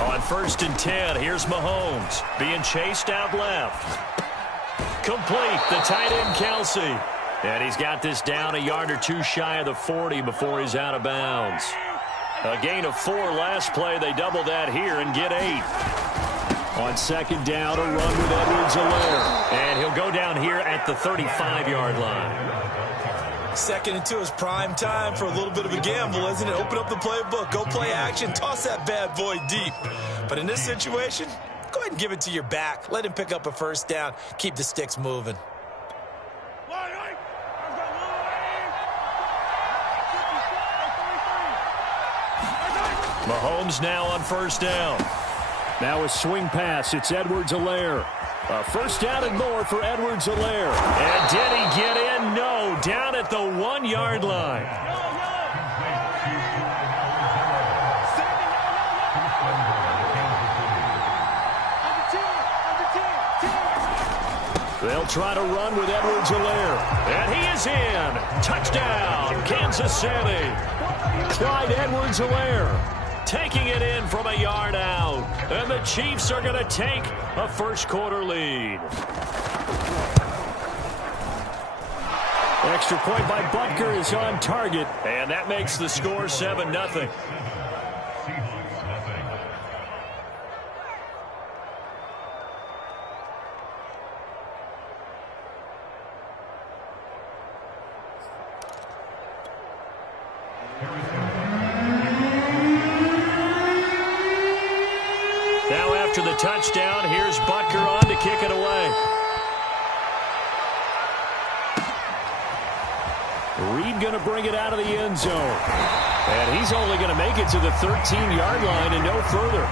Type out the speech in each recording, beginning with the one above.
On 1st and 10, here's Mahomes being chased out left. Complete, the tight end Kelsey. And he's got this down a yard or two shy of the 40 before he's out of bounds. A gain of 4 last play. They double that here and get 8. On 2nd down, a run with Edwards-Helaire. And he'll go down here at the 35-yard line. 2nd and 2 is prime time for a little bit of a gamble, isn't it? Open up the playbook, go play action, toss that bad boy deep. But in this situation, go ahead and give it to your back. Let him pick up a 1st down. Keep the sticks moving. Mahomes now on 1st down. Now a swing pass. It's Edwards-Helaire. A 1st down and more for Edwards-Helaire. And did he get in? No. Down at the 1-yard line. They'll try to run with Edwards-Helaire. And he is in. Touchdown, Kansas City. Clyde Edwards-Helaire taking it in from a yard out. And the Chiefs are going to take a 1st quarter lead. Extra point by Butker is on target. And that makes the score 7-0. After the touchdown, here's Butker on to kick it away. Reed going to bring it out of the end zone. And he's only going to make it to the 13-yard line and no further.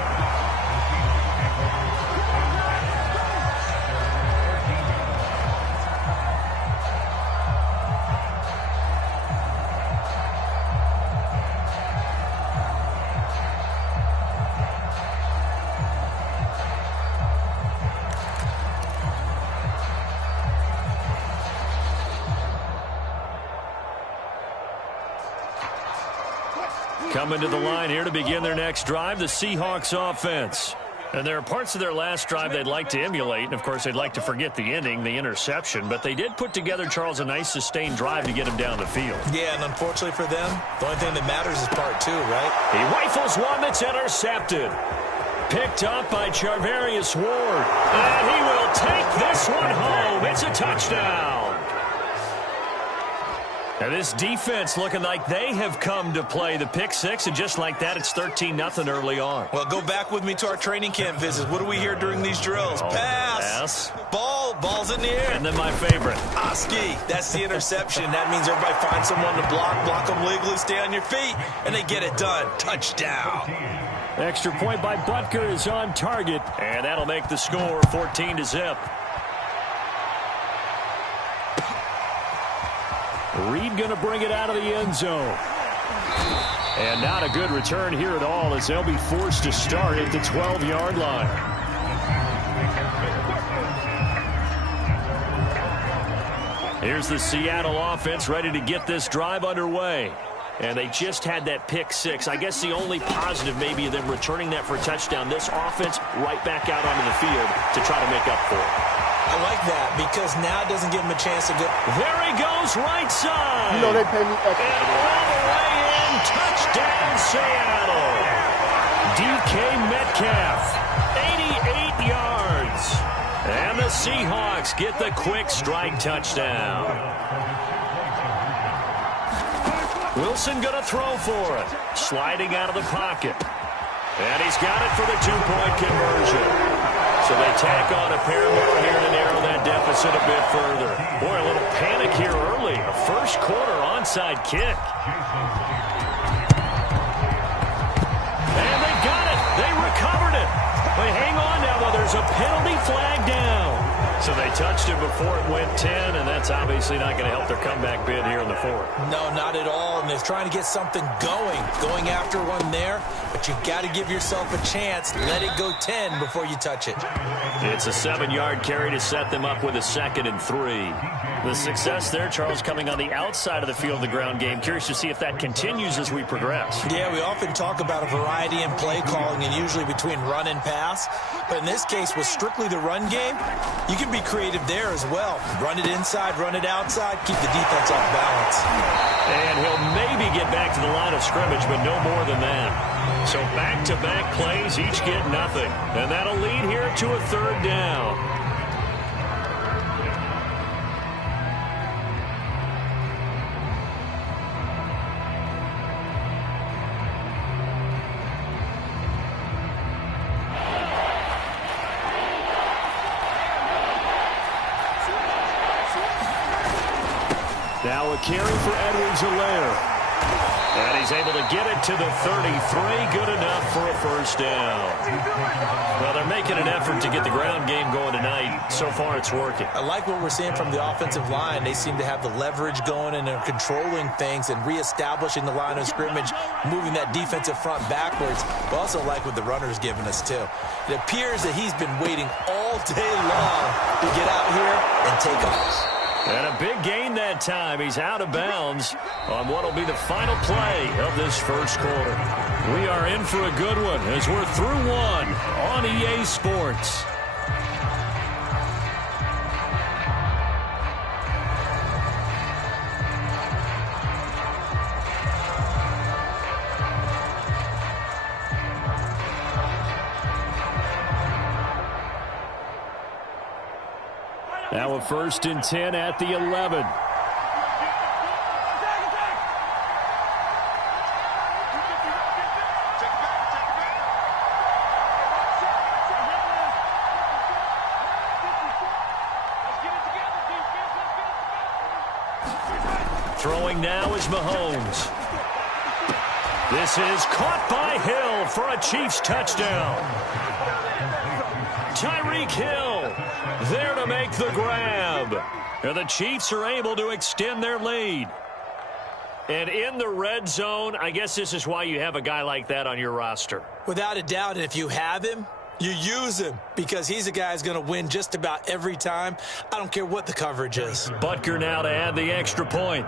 Coming to the line here to begin their next drive, the Seahawks offense. And there are parts of their last drive they'd like to emulate. And, of course, they'd like to forget the ending, the interception. But they did put together, Charles, a nice sustained drive to get him down the field. Yeah, and unfortunately for them, the only thing that matters is part 2, right? He rifles one that's intercepted. Picked up by Charvarius Ward. And he will take this one home. It's a touchdown. And this defense looking like they have come to play the pick 6, and just like that, it's 13-0 early on. Well, go back with me to our training camp visits. What do we hear during these drills? Pass. Ball's in the air. And then my favorite. Oski. That's the interception. That means everybody finds someone to block them legally, stay on your feet, and they get it done. Touchdown. Extra point by Butker is on target, and that'll make the score 14-0. Reed going to bring it out of the end zone. And not a good return here at all, as they'll be forced to start at the 12-yard line. Here's the Seattle offense ready to get this drive underway. And they just had that pick 6. I guess the only positive maybe of them returning that for a touchdown. This offense right back out onto the field to try to make up for it. I like that because now it doesn't give him a chance to go. There he goes, right side. You know they pay me extra. And all the way in, touchdown Seattle. DK Metcalf, 88 yards. And the Seahawks get the quick strike touchdown. Wilson going to throw for it. Sliding out of the pocket. And he's got it for the 2-point conversion. So they tack on a pair more here to narrow that deficit a bit further. Boy, a little panic here early. A 1st quarter onside kick. And they got it. They recovered it. They hang on now while there's a penalty flag down. So they touched it before it went 10, and that's obviously not going to help their comeback bid here in the 4th. No, not at all. And they're trying to get something going after one there. But you've got to give yourself a chance. Let it go 10 before you touch it. It's a 7-yard carry to set them up with a 2nd and 3. The success there, Charles, coming on the outside of the field of the ground game. Curious to see if that continues as we progress. Yeah, we often talk about a variety in play calling and usually between run and pass. But in this case, with strictly the run game, you can be creative there as well. Run it inside, run it outside, keep the defense off balance. And he'll maybe get back to the line of scrimmage, but no more than that. So back-to-back plays, each get nothing. And that'll lead here to a third down. Now a carry for Edwards-Helaire. And he's able to get it to the 33. Good enough for a first down. Well, they're making an effort to get the ground game going tonight. So far, it's working. I like what we're seeing from the offensive line. They seem to have the leverage going and they're controlling things and reestablishing the line of scrimmage, moving that defensive front backwards. But also like what the runner's giving us, too. It appears that he's been waiting all day long to get out here and take off. And a big gain that time. He's out of bounds on what will be the final play of this first quarter. We are in for a good one as we're through one on EA Sports. Now a 1st and 10 at the 11. Throwing now is Mahomes. This is caught by Hill for a Chiefs touchdown. Tyreek Hill there to make the grab. And the Chiefs are able to extend their lead. And in the red zone, I guess this is why you have a guy like that on your roster. Without a doubt, and if you have him, you use him because he's a guy who's going to win just about every time. I don't care what the coverage is. Butker now to add the extra point.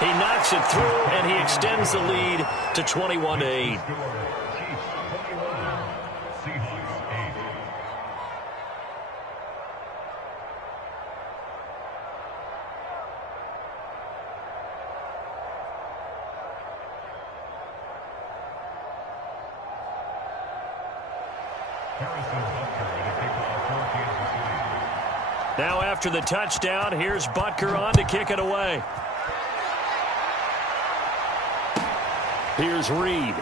He knocks it through, and he extends the lead to 21-8. Now after the touchdown, here's Butker on to kick it away. Here's Reed.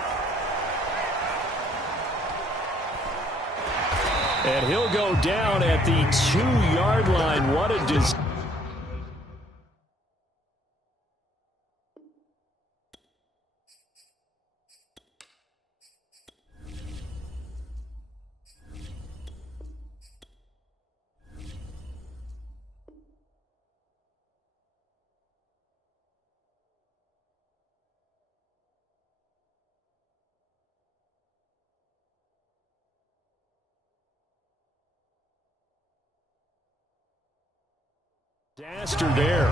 And he'll go down at the 2-yard line. What a disaster. There.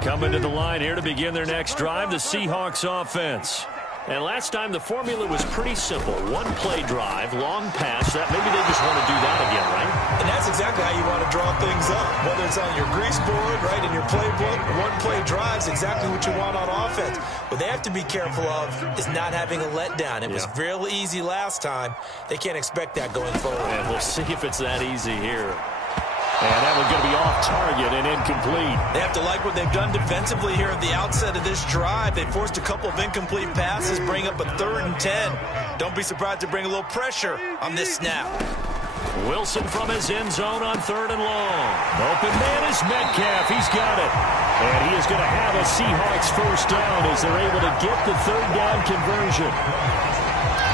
Coming to the line here to begin their next drive, the Seahawks offense. And last time the formula was pretty simple. One-play drive, long pass. That maybe they just want to do that again, right? And that's exactly how you want to draw things up. Whether it's on your grease board, right, in your playbook, one-play drive is exactly what you want on offense. What they have to be careful of is not having a letdown. It was real easy last time. They can't expect that going forward. And we'll see if it's that easy here. And that one's going to be off target and incomplete. They have to like what they've done defensively here at the outset of this drive. They forced a couple of incomplete passes, bring up a 3rd and 10. Don't be surprised to bring a little pressure on this snap. Wilson from his end zone on 3rd and long. Open man is Metcalf. He's got it. And he is going to have a Seahawks first down as they're able to get the third down conversion.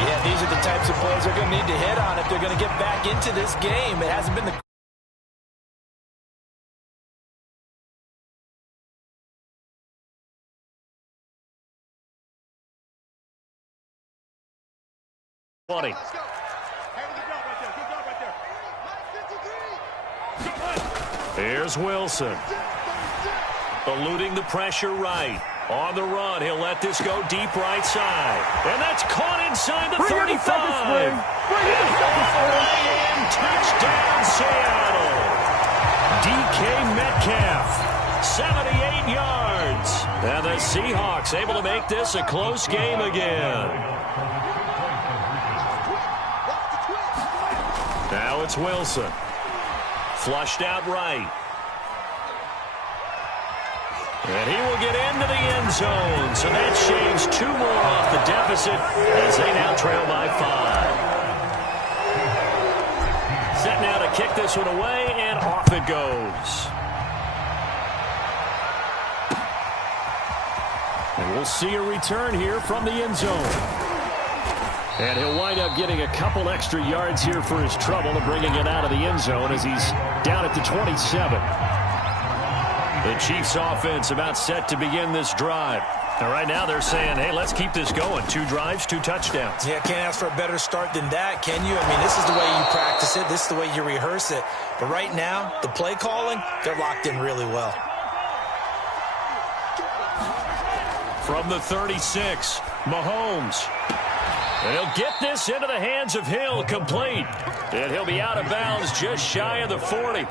Yeah, these are the types of plays they're going to need to hit on if they're going to get back into this game. It hasn't been the... Here's Wilson. Eluding the pressure right. On the run, he'll let this go deep right side. And that's caught inside the 35. And in, touchdown Seattle. DK Metcalf, 78 yards. And the Seahawks able to make this a close game again. Now it's Wilson. Flushed out right. And he will get into the end zone. So that shaves 2 more off the deficit as they now trail by 5. Set now to kick this one away, and off it goes. And we'll see a return here from the end zone. And he'll wind up getting a couple extra yards here for his trouble and bringing it out of the end zone as he's down at the 27. The Chiefs offense about set to begin this drive. And right now they're saying, hey, let's keep this going. 2 drives, 2 touchdowns. Yeah, can't ask for a better start than that, can you? I mean, this is the way you practice it. This is the way you rehearse it. But right now, the play calling, they're locked in really well. From the 36, Mahomes. And he'll get this into the hands of Hill, complete. And he'll be out of bounds just shy of the 40.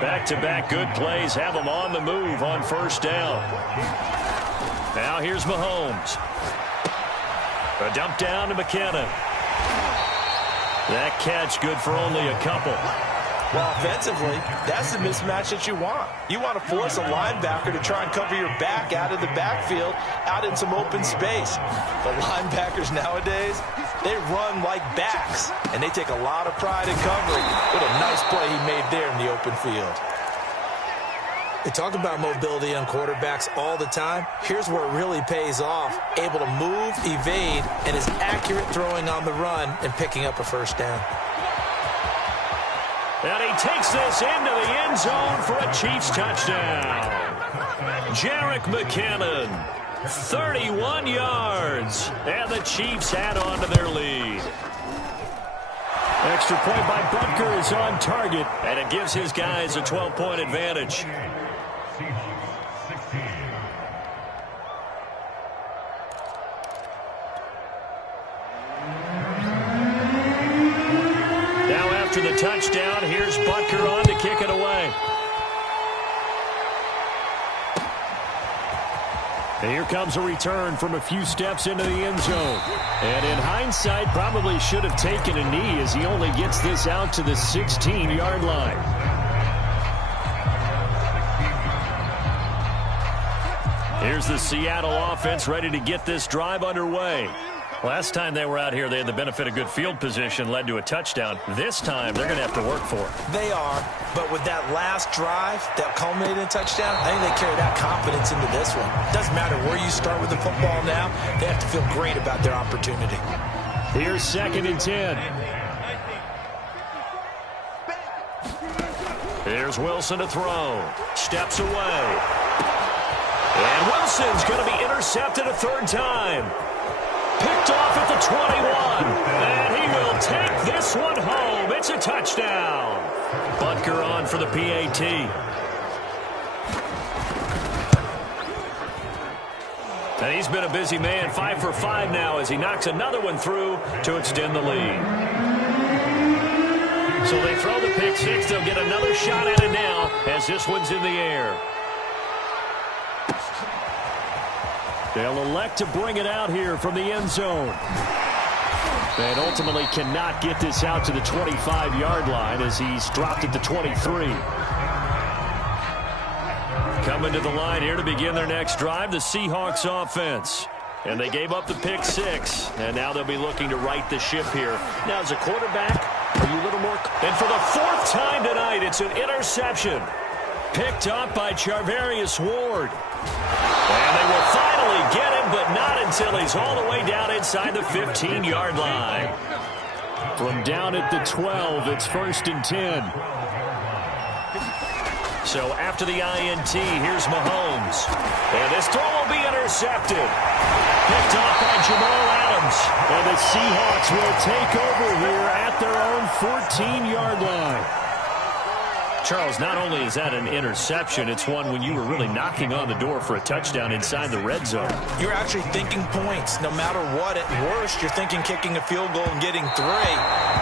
Back-to-back good plays have him on the move on first down. Now here's Mahomes. A dump down to McKinnon. That catch good for only a couple. Well, offensively, that's the mismatch that you want. You want to force a linebacker to try and cover your back out of the backfield, out in some open space. The linebackers nowadays, they run like backs, and they take a lot of pride in covering. What a nice play he made there in the open field. They talk about mobility on quarterbacks all the time. Here's where it really pays off. Able to move, evade, and is accurate throwing on the run and picking up a first down. And he takes this into the end zone for a Chiefs touchdown. Jerick McKinnon, 31 yards. And the Chiefs add on to their lead. Extra point by Butker is on target. And it gives his guys a 12-point advantage. After the touchdown, here's Butker on to kick it away. And here comes a return from a few steps into the end zone. And in hindsight, probably should have taken a knee as he only gets this out to the 16-yard line. Here's the Seattle offense ready to get this drive underway. Last time they were out here, they had the benefit of good field position, led to a touchdown. This time, they're going to have to work for it. They are, but with that last drive that culminated in a touchdown, I think they carry that confidence into this one. Doesn't matter where you start with the football now, they have to feel great about their opportunity. Here's 2nd and 10. Here's Wilson to throw. Steps away. And Wilson's going to be intercepted a 3rd time. Picked off at the 21. And he will take this one home. It's a touchdown. Butker on for the PAT. And he's been a busy man. 5 for 5 now as he knocks another one through to extend the lead. So they throw the pick 6. They'll get another shot at it now as this one's in the air. They'll elect to bring it out here from the end zone. And ultimately cannot get this out to the 25-yard line as he's dropped at the 23. Coming to the line here to begin their next drive, the Seahawks offense. And they gave up the pick 6, and now they'll be looking to right the ship here. Now, as a quarterback, are you a little more... And for the 4th time tonight, it's an interception. picked up by Charvarius Ward. And they will finally get him, but not until he's all the way down inside the 15-yard line. From down at the 12, it's 1st and 10. So after the INT, here's Mahomes. And this throw will be intercepted. Picked off by Jamal Adams. And the Seahawks will take over here at their own 14-yard line. Charles, not only is that an interception, it's one when you were really knocking on the door for a touchdown inside the red zone. You're actually thinking points. No matter what, at worst, you're thinking kicking a field goal and getting 3.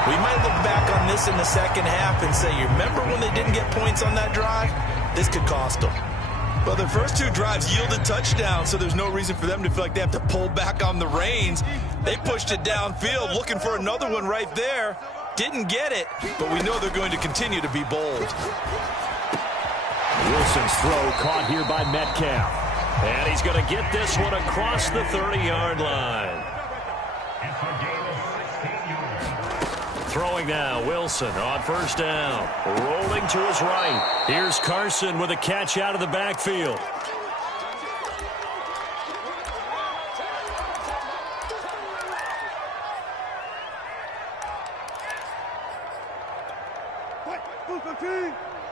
We might look back on this in the second half and say, you remember when they didn't get points on that drive? This could cost them. Well, their first 2 drives yielded touchdowns, so there's no reason for them to feel like they have to pull back on the reins. They pushed it downfield, looking for another one right there. Didn't get it, but we know they're going to continue to be bold. Wilson's throw caught here by Metcalf. And he's going to get this one across the 30-yard line. Throwing now, Wilson on 1st down. Rolling to his right. Here's Carson with a catch out of the backfield.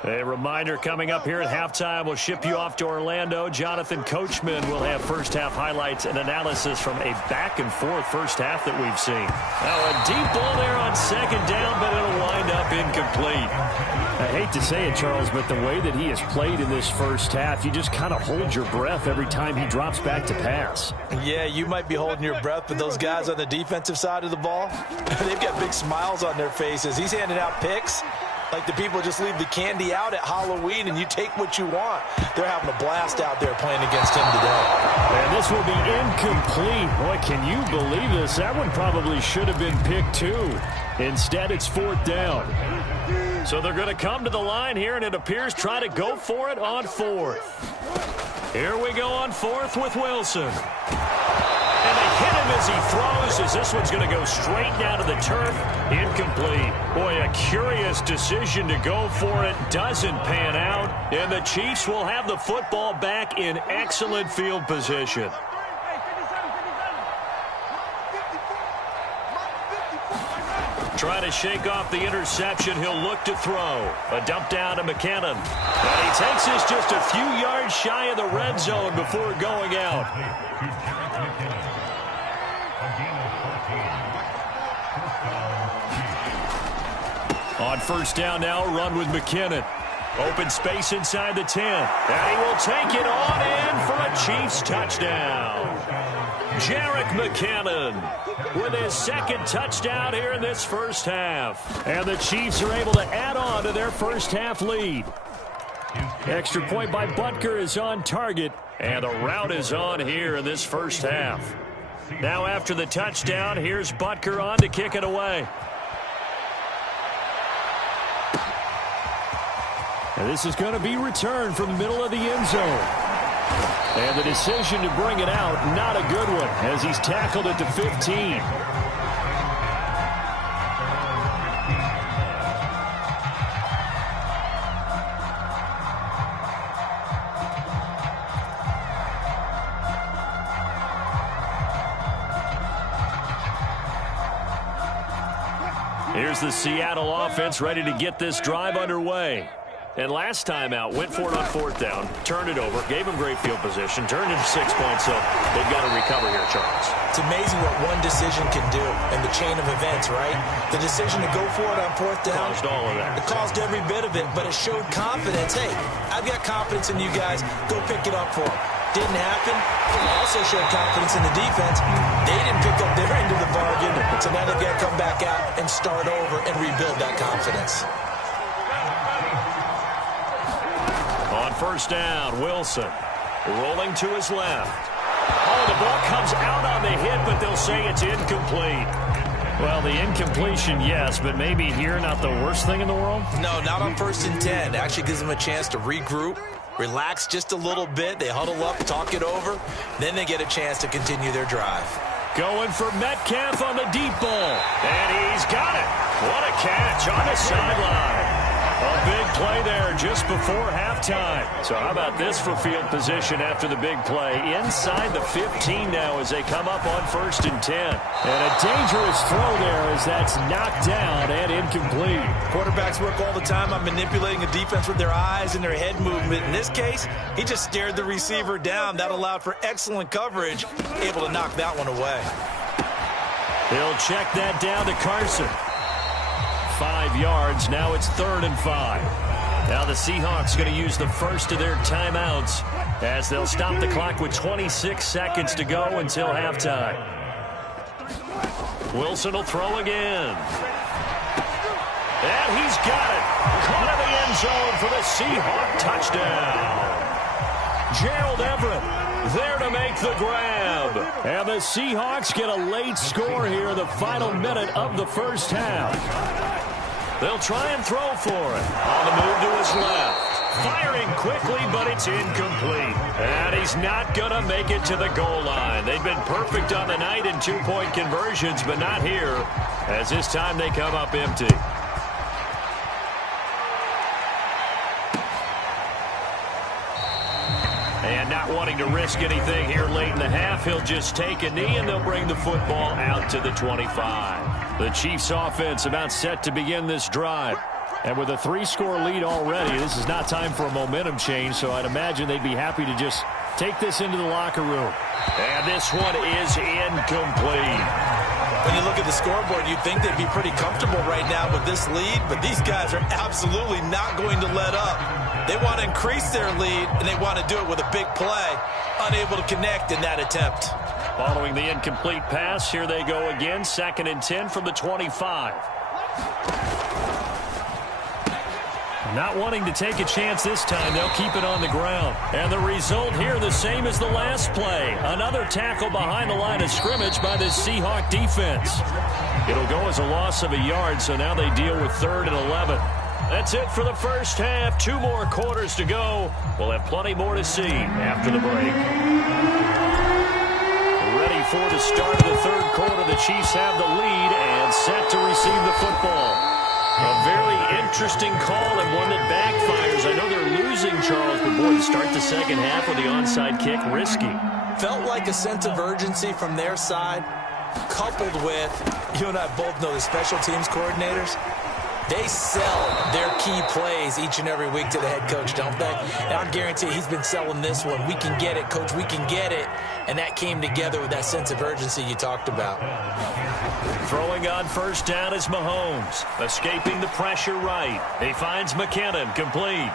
A reminder coming up here at halftime. We'll ship you off to Orlando. Jonathan Coachman will have first-half highlights and analysis from a back-and-forth first half that we've seen. Now a deep ball there on 2nd down, but it'll wind up incomplete. I hate to say it, Charles, but the way that he has played in this first half, you just kind of hold your breath every time he drops back to pass. Yeah, you might be holding your breath, but those guys on the defensive side of the ball, they've got big smiles on their faces. He's handing out picks like the people just leave the candy out at Halloween and you take what you want. They're having a blast out there playing against him today. And this will be incomplete. Boy, can you believe this? That one probably should have been picked too. Instead, it's 4th down. So they're going to come to the line here, and it appears try to go for it on 4th. Here we go on 4th with Wilson. And they hit him as he throws, as this one's going to go straight down to the turf. Incomplete. Boy, a curious decision to go for it. Doesn't pan out. And the Chiefs will have the football back in excellent field position. Trying to shake off the interception. He'll look to throw. A dump down to McKinnon. And he takes this just a few yards shy of the red zone before going out. On 1st down now, run with McKinnon. Open space inside the 10. And he will take it on in for a Chiefs touchdown. Jerick McKinnon with his 2nd touchdown here in this first half. And the Chiefs are able to add on to their first half lead. Extra point by Butker is on target. And the route is on here in this first half. Now after the touchdown, here's Butker on to kick it away. And this is going to be returned from the middle of the end zone. And the decision to bring it out, not a good one, as he's tackled at the 15. Here's the Seattle offense ready to get this drive underway. And last time out, went for it on 4th down, turned it over, gave them great field position, turned into 6 points, so they've got to recover here, Charles. It's amazing what one decision can do in the chain of events, right? The decision to go for it on 4th down. Caused all of that. It caused every bit of it, but it showed confidence. Hey, I've got confidence in you guys. Go pick it up for them. Didn't happen. Also showed confidence in the defense. They didn't pick up their end of the bargain, so now they've got to come back out and start over and rebuild that confidence. On 1st down, Wilson rolling to his left. Oh, the ball comes out on the hit, but they'll say it's incomplete. Well, the incompletion, yes, but maybe here not the worst thing in the world? No, not on 1st and 10. It actually gives them a chance to regroup, relax just a little bit. They huddle up, talk it over. Then they get a chance to continue their drive. Going for Metcalf on the deep ball. And he's got it. What a catch on the sideline. A big play there just before halftime. So how about this for field position after the big play? Inside the 15 now as they come up on 1st and 10. And a dangerous throw there as that's knocked down and incomplete. Quarterbacks work all the time on manipulating a defense with their eyes and their head movement. In this case, he just stared the receiver down. That allowed for excellent coverage, able to knock that one away. He'll check that down to Carson. 5 yards. Now it's 3rd and 5. Now the Seahawks going to use the first of their timeouts as they'll stop the clock with 26 seconds to go until halftime. Wilson will throw again. And he's got it. Caught in the end zone for the Seahawk touchdown. Gerald Everett there to make the grab. And the Seahawks get a late score here in the final minute of the first half. They'll try and throw for it. On the move to his left. Firing quickly, but it's incomplete. And he's not going to make it to the goal line. They've been perfect on the night in 2-point conversions, but not here, as this time they come up empty. And not wanting to risk anything here late in the half, he'll just take a knee, and they'll bring the football out to the 25. The Chiefs offense about set to begin this drive. And with a 3-score lead already, this is not time for a momentum change, so I'd imagine they'd be happy to just take this into the locker room. And this one is incomplete. When you look at the scoreboard, you'd think they'd be pretty comfortable right now with this lead, but these guys are absolutely not going to let up. They want to increase their lead, and they want to do it with a big play. Unable to connect in that attempt. Following the incomplete pass, here they go again. 2nd and 10 from the 25. Not wanting to take a chance this time, they'll keep it on the ground. And the result here, the same as the last play. Another tackle behind the line of scrimmage by this Seahawk defense. It'll go as a loss of a yard, so now they deal with 3rd and 11. That's it for the first half. 2 more quarters to go. We'll have plenty more to see after the break. Ready for the start of the 3rd quarter. The Chiefs have the lead and set to receive the football. A very interesting call and one that backfires. I know they're losing, Charles, but boy, to start the second half with the onside kick, risky. Felt like a sense of urgency from their side, coupled with, you and I both know the special teams coordinators, they sell their key plays each and every week to the head coach, don't they? And I guarantee he's been selling this one. We can get it, coach, we can get it. And that came together with that sense of urgency you talked about. Throwing on 1st down is Mahomes. Escaping the pressure right. He finds McKinnon, complete.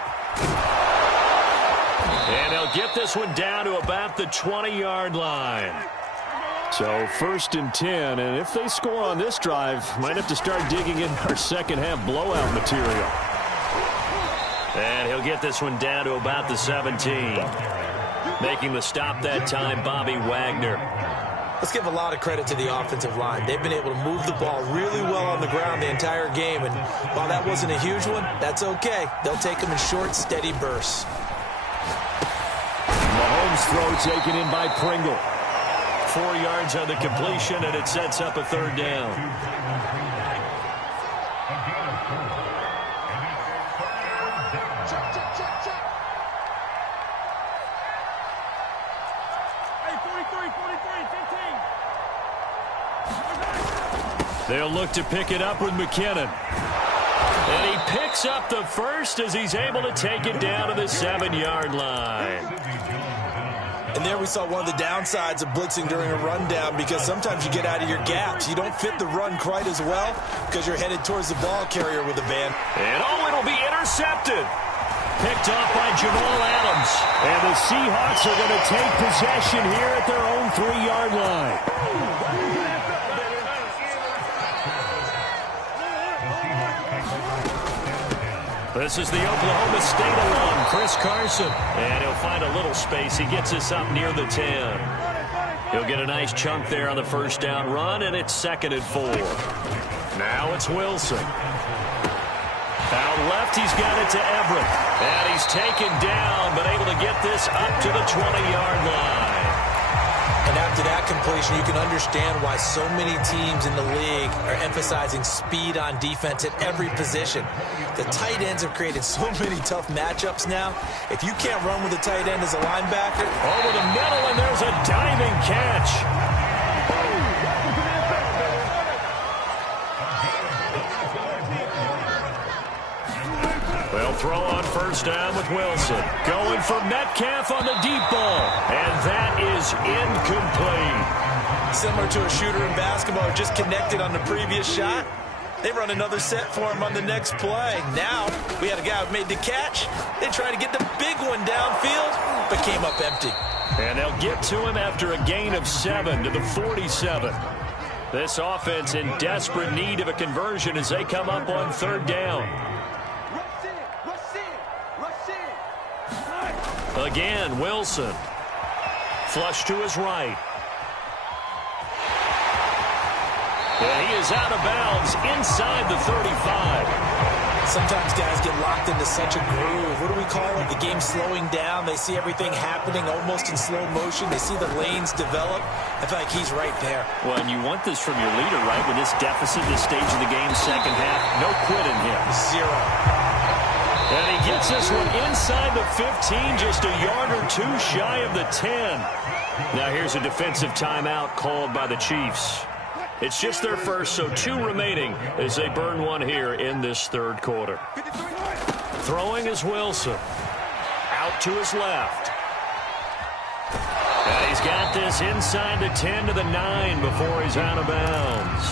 And he'll get this one down to about the 20-yard line. So 1st and 10, and if they score on this drive, might have to start digging in our second half blowout material. And he'll get this one down to about the 17. Making the stop that time, Bobby Wagner. Let's give a lot of credit to the offensive line. They've been able to move the ball really well on the ground the entire game, and while that wasn't a huge one, that's okay. They'll take them in short, steady bursts. Mahomes' throw taken in by Pringle. 4 yards on the completion, and it sets up a 3rd down. They'll look to pick it up with McKinnon. And he picks up the first as he's able to take it down to the 7-yard line. And there we saw one of the downsides of blitzing during a rundown, because sometimes you get out of your gaps. You don't fit the run quite as well because you're headed towards the ball carrier with a van. And it'll be intercepted. Picked off by Jamal Adams. And the Seahawks are going to take possession here at their own 3-yard line. This is the Oklahoma State alum, Chris Carson. And he'll find a little space. He gets us up near the 10. He'll get a nice chunk there on the 1st down run, and it's 2nd and 4. Now it's Wilson. Out left, he's got it to Everett. And he's taken down, but able to get this up to the 20-yard line. And after after that completion, you can understand why so many teams in the league are emphasizing speed on defense at every position. The tight ends have created so many tough matchups now. If you can't run with a tight end as a linebacker. Over the middle, and there's a diving catch. They'll throw on first down with Wilson. Going for Metcalf on the deep ball. And that is incomplete. Similar to a shooter in basketball, just connected on the previous shot. They run another set for him on the next play. Now, we had a guy who made the catch. They tried to get the big one downfield, but came up empty. And they'll get to him after a gain of 7 to the 47. This offense in desperate need of a conversion as they come up on third down. Again, Wilson. Flush to his right. And he is out of bounds inside the 35. Sometimes guys get locked into such a groove. What do we call it? The game slowing down. They see everything happening almost in slow motion. They see the lanes develop. I feel like he's right there. Well, and you want this from your leader, right? With this deficit, this stage of the game, second half, no quitting him. 0. And he gets this one inside the 15, just a yard or two shy of the 10. Now here's a defensive timeout called by the Chiefs. It's just their first, so 2 remaining as they burn one here in this third quarter. Throwing is Wilson. Out to his left. And he's got this inside the 10 to the 9 before he's out of bounds.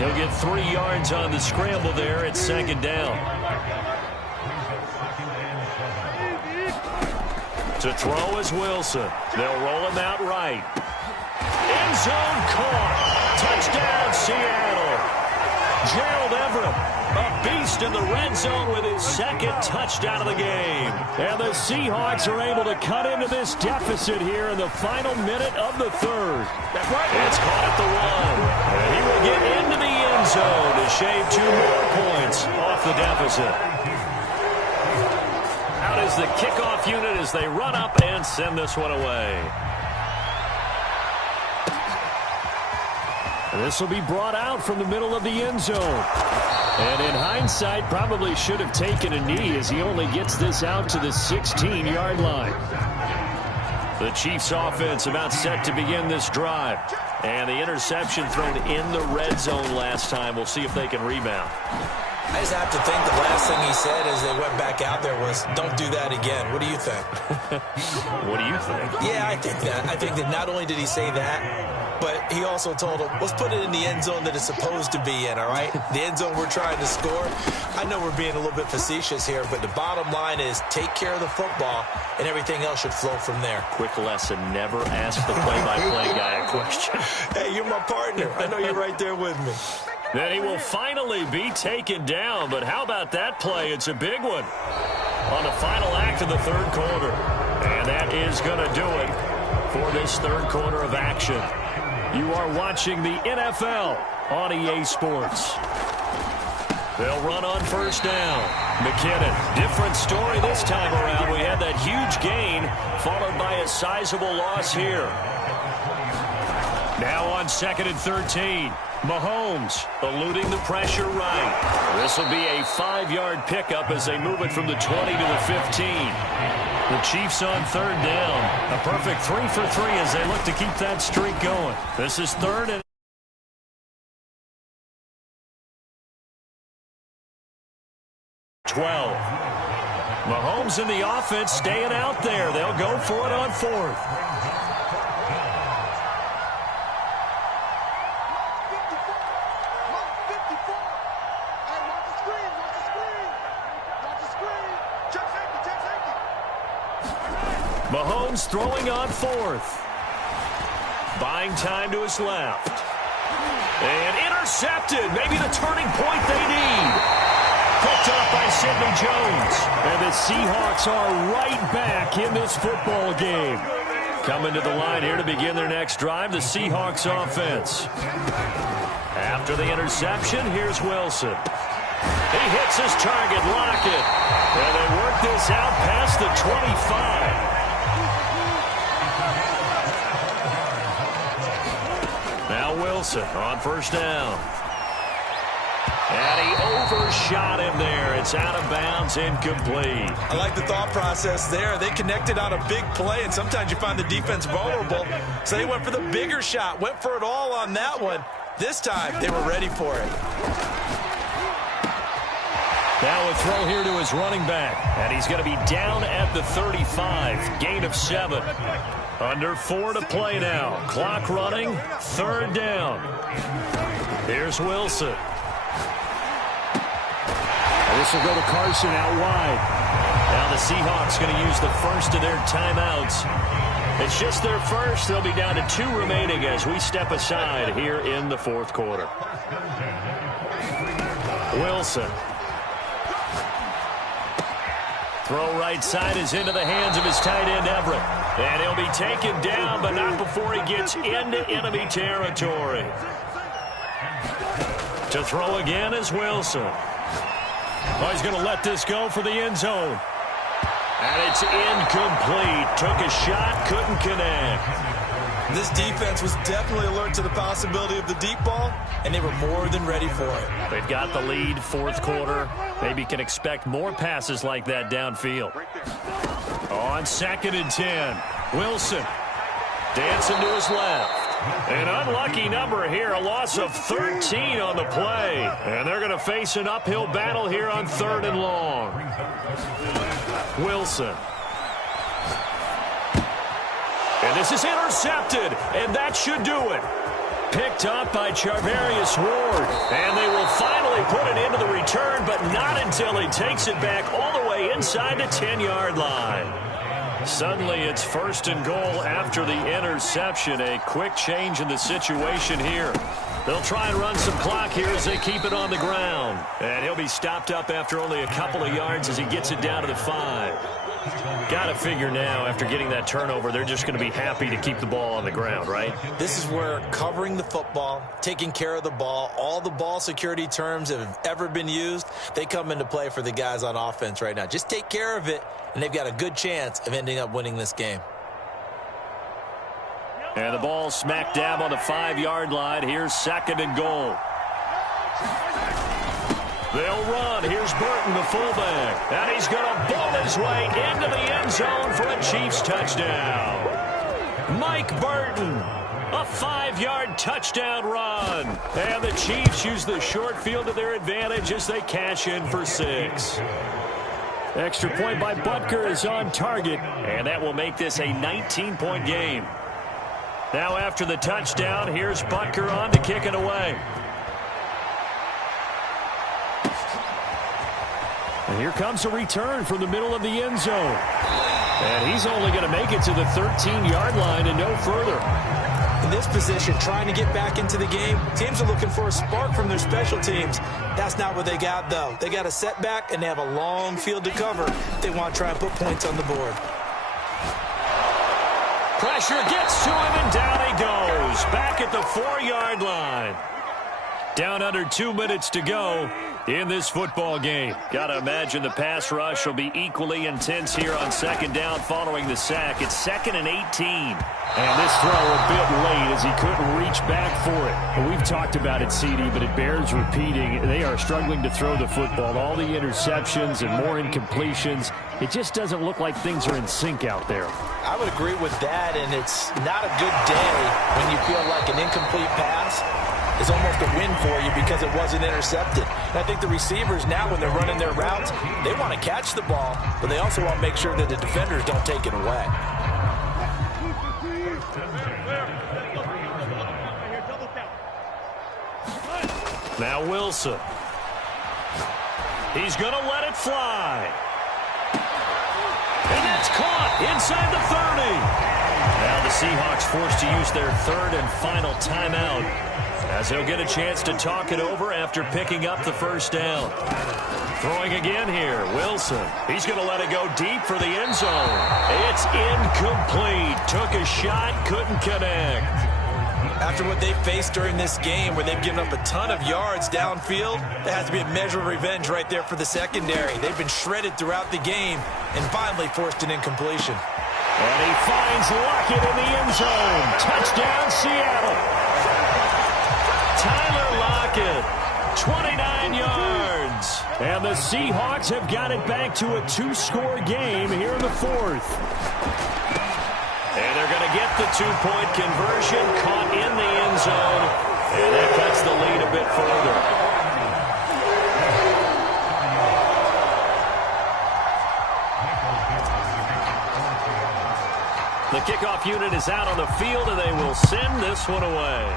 He'll get 3 yards on the scramble there at second down. To throw is Wilson. They'll roll him out right. End zone caught. Touchdown, Seattle. Gerald Everett, a beast in the red zone with his second touchdown of the game. And the Seahawks are able to cut into this deficit here in the final minute of the third. It's caught at the 1. And he will get into the end zone to shave 2 more points off the deficit. Out is the kickoff unit as they run up and send this one away. This will be brought out from the middle of the end zone. And in hindsight, probably should have taken a knee as he only gets this out to the 16-yard line. The Chiefs offense about set to begin this drive. And the interception thrown in the red zone last time. We'll see if they can rebound. I just have to think the last thing he said as they went back out there was, don't do that again. What do you think? What do you think? Yeah, I think that. I think that not only did he say that, but he also told him, let's put it in the end zone that it's supposed to be in, all right? The end zone we're trying to score. I know we're being a little bit facetious here, but the bottom line is take care of the football, and everything else should flow from there. Quick lesson, never ask the play-by-play guy a question. Hey, you're my partner. I know you're right there with me. Then he will finally be taken down, but how about that play? It's a big one on the final act of the third quarter. And that is going to do it for this third quarter of action. You are watching the NFL on EA Sports. They'll run on first down. McKinnon, different story this time around. We had that huge gain followed by a sizable loss here. Now on 2nd and 13. Mahomes eluding the pressure right. This will be a 5-yard pickup as they move it from the 20 to the 15. The Chiefs on third down. A perfect 3 for 3 as they look to keep that streak going. This is 3rd and 12. Mahomes and the offense staying out there. They'll go for it on 4th. Mahomes throwing on 4th. Buying time to his left. And intercepted. Maybe the turning point they need. Picked up by Sidney Jones. And the Seahawks are right back in this football game. Coming to the line here to begin their next drive, the Seahawks offense. After the interception, here's Wilson. He hits his target, Lockett. And they work this out past the 25. Wilson on first down. And he overshot him there. It's out of bounds, incomplete. I like the thought process there. They connected on a big play, and sometimes you find the defense vulnerable. So they went for the bigger shot, went for it all on that one. This time, they were ready for it. Now a throw here to his running back. And he's going to be down at the 35. Gain of 7. Under 4 to play now. Clock running. Third down. Here's Wilson. This will go to Carson out wide. Now the Seahawks going to use the first of their timeouts. It's just their first. They'll be down to 2 remaining as we step aside here in the fourth quarter. Wilson. Throw right side is into the hands of his tight end, Everett. And he'll be taken down, but not before he gets into enemy territory. To throw again is Wilson. Oh, he's going to let this go for the end zone. And it's incomplete. Took a shot, couldn't connect. This defense was definitely alert to the possibility of the deep ball, and they were more than ready for it. They've got the lead, fourth quarter. Maybe can expect more passes like that downfield. On 2nd and 10, Wilson dancing to his left. An unlucky number here, a loss of 13 on the play. And they're going to face an uphill battle here on 3rd and long. Wilson. And this is intercepted, and that should do it. Picked up by Charvarius Ward. And they will finally put it into the return, but not until he takes it back all the way inside the 10-yard line. Suddenly it's 1st and goal after the interception. A quick change in the situation here. They'll try and run some clock here as they keep it on the ground. And he'll be stopped up after only a couple of yards as he gets it down to the 5. Got to figure now, after getting that turnover, they're just going to be happy to keep the ball on the ground, right? This is where covering the football, taking care of the ball, all the ball security terms that have ever been used, they come into play for the guys on offense right now. Just take care of it, and they've got a good chance of ending up winning this game. And the ball smack dab on the 5-yard line. Here's 2nd and goal. They'll run. Here's Burton, the fullback. And he's going to ball his way into the end zone for a Chiefs touchdown. Mike Burton, a 5-yard touchdown run. And the Chiefs use the short field to their advantage as they cash in for 6. Extra point by Butker is on target. And that will make this a 19-point game. Now after the touchdown, here's Butker on to kick it away. And here comes a return from the middle of the end zone. And he's only going to make it to the 13-yard line and no further. In this position, trying to get back into the game, teams are looking for a spark from their special teams. That's not what they got, though. They got a setback, and they have a long field to cover. They want to try and put points on the board. Pressure gets to him, and down he goes. Back at the 4-yard line. Down under 2 minutes to go in this football game. Got to imagine the pass rush will be equally intense here on 2nd down following the sack. It's 2nd and 18. And this throw a bit late as he couldn't reach back for it. And we've talked about it, CD, but it bears repeating. They are struggling to throw the football. All the interceptions and more incompletions. It just doesn't look like things are in sync out there. I would agree with that, and it's not a good day when you feel like an incomplete pass is almost a win for you because it wasn't intercepted. And I think the receivers now, when they're running their routes, they want to catch the ball, but they also want to make sure that the defenders don't take it away. Now Wilson. He's going to let it fly. And that's caught inside the 30. Now the Seahawks forced to use their 3rd and final timeout as they'll get a chance to talk it over after picking up the first down. Throwing again here, Wilson. He's going to let it go deep for the end zone. It's incomplete. Took a shot, couldn't connect. After what they faced during this game where they've given up a ton of yards downfield, that has to be a measure of revenge right there for the secondary. They've been shredded throughout the game and finally forced an incompletion. And he finds Lockett in the end zone. Touchdown, Seattle. second. 29 yards. And the Seahawks have got it back to a 2-score game here in the fourth. And they're going to get the 2-point conversion, caught in the end zone, and that cuts the lead a bit further. The kickoff unit is out on the field, and they will send this one away.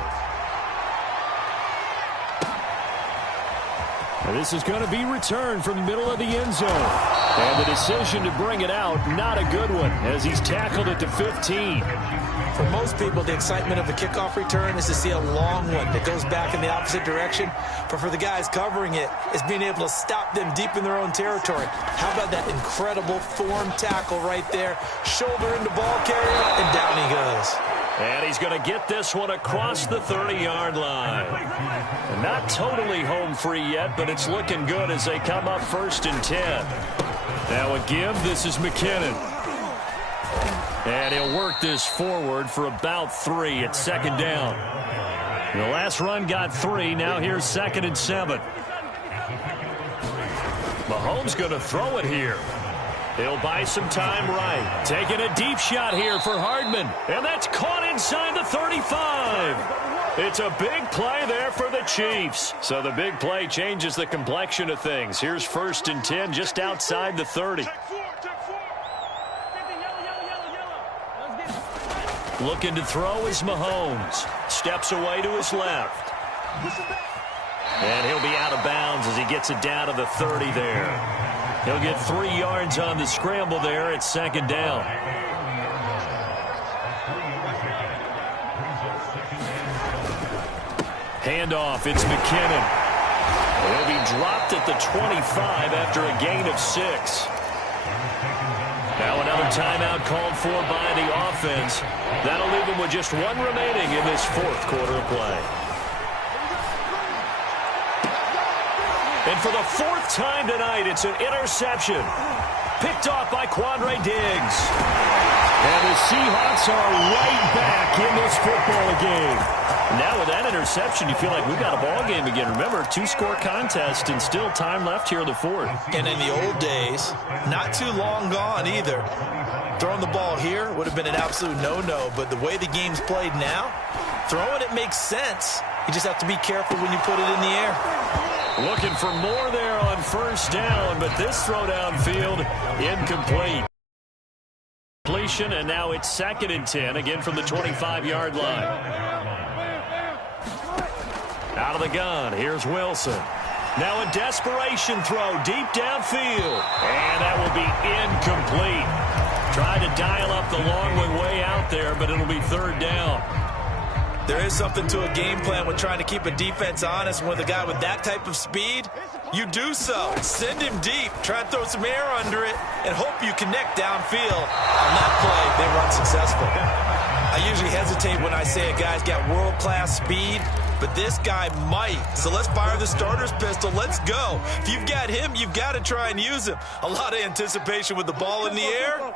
And this is going to be returned from the middle of the end zone. And the decision to bring it out, not a good one, as he's tackled it to 15. For most people, the excitement of a kickoff return is to see a long one that goes back in the opposite direction. But for the guys covering it, it's being able to stop them deep in their own territory. How about that incredible form tackle right there? Shoulder into ball carrier, and down he goes. And he's going to get this one across the 30-yard line. And not totally home free yet, but it's looking good as they come up 1st and 10. Now a give. This is McKinnon. And he'll work this forward for about 3 at 2nd down. The last run got 3. Now here's 2nd and 7. Mahomes going to throw it here. He'll buy some time right. Taking a deep shot here for Hardman. And that's caught inside the 35. It's a big play there for the Chiefs. So the big play changes the complexion of things. Here's 1st and 10 just outside the 30. Looking to throw is Mahomes. Steps away to his left. And he'll be out of bounds as he gets it down to the 30 there. He'll get 3 yards on the scramble there at 2nd down. Handoff, it's McKinnon. He'll be dropped at the 25 after a gain of 6. Now another timeout called for by the offense. That'll leave him with just 1 remaining in this 4th quarter of play. And for the 4th time tonight, it's an interception. Picked off by Quandre Diggs. And the Seahawks are right back in this football game. Now with that interception, you feel like we've got a ball game again. Remember, 2-score contest and still time left here in the 4th. And in the old days, not too long gone either. Throwing the ball here would have been an absolute no-no, but the way the game's played now, throwing it makes sense. You just have to be careful when you put it in the air. Looking for more there on 1st down, but this throw downfield incomplete. Completion, and now it's 2nd and 10, again from the 25-yard line. Out of the gun, here's Wilson. Now a desperation throw deep downfield, and that will be incomplete. Tried to dial up the long one way out there, but it'll be 3rd down. There is something to a game plan with trying to keep a defense honest. With a guy with that type of speed, you do so. Send him deep. Try and throw some air under it and hope you connect downfield. On that play, they run successful. I usually hesitate when I say a guy's got world-class speed, but this guy might. So let's fire the starter's pistol. Let's go. If you've got him, you've got to try and use him. A lot of anticipation with the ball in the air,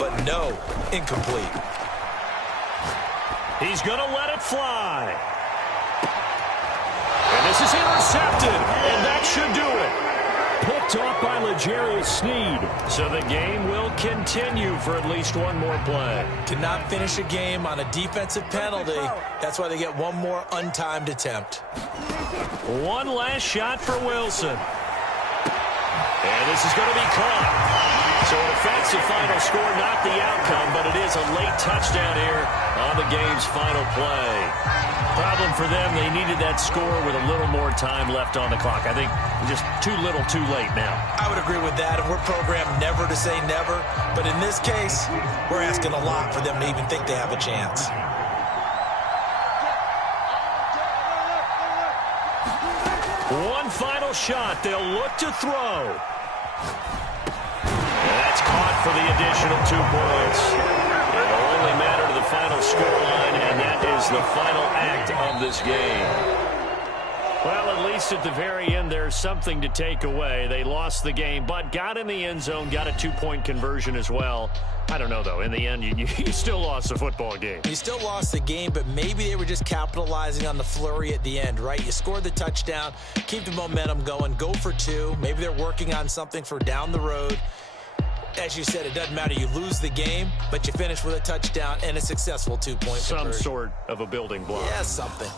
but no, incomplete. He's going to let it fly. And this is intercepted, and that should do it. Picked off by L'Jarius Sneed. So the game will continue for at least 1 more play. Cannot finish a game on a defensive penalty. That's why they get 1 more untimed attempt. 1 last shot for Wilson. And this is going to be caught. So it affects the final score, not the outcome, but it is a late touchdown here on the game's final play. Problem for them, they needed that score with a little more time left on the clock. I think just too little, too late now. I would agree with that, and we're programmed never to say never. But in this case, we're asking a lot for them to even think they have a chance. One final shot. They'll look to throw. That's caught for the additional 2 points. It'll only matter to the final scoreline, and that is the final act of this game. Well, at least at the very end, there's something to take away. They lost the game, but got in the end zone, got a 2-point conversion as well. I don't know, though. In the end, you still lost the football game. You still lost the game, but maybe they were just capitalizing on the flurry at the end, right? You scored the touchdown, keep the momentum going, go for 2. Maybe they're working on something for down the road. As you said, it doesn't matter. You lose the game, but you finish with a touchdown and a successful 2-point conversion. Some sort of a building block. Yeah, something.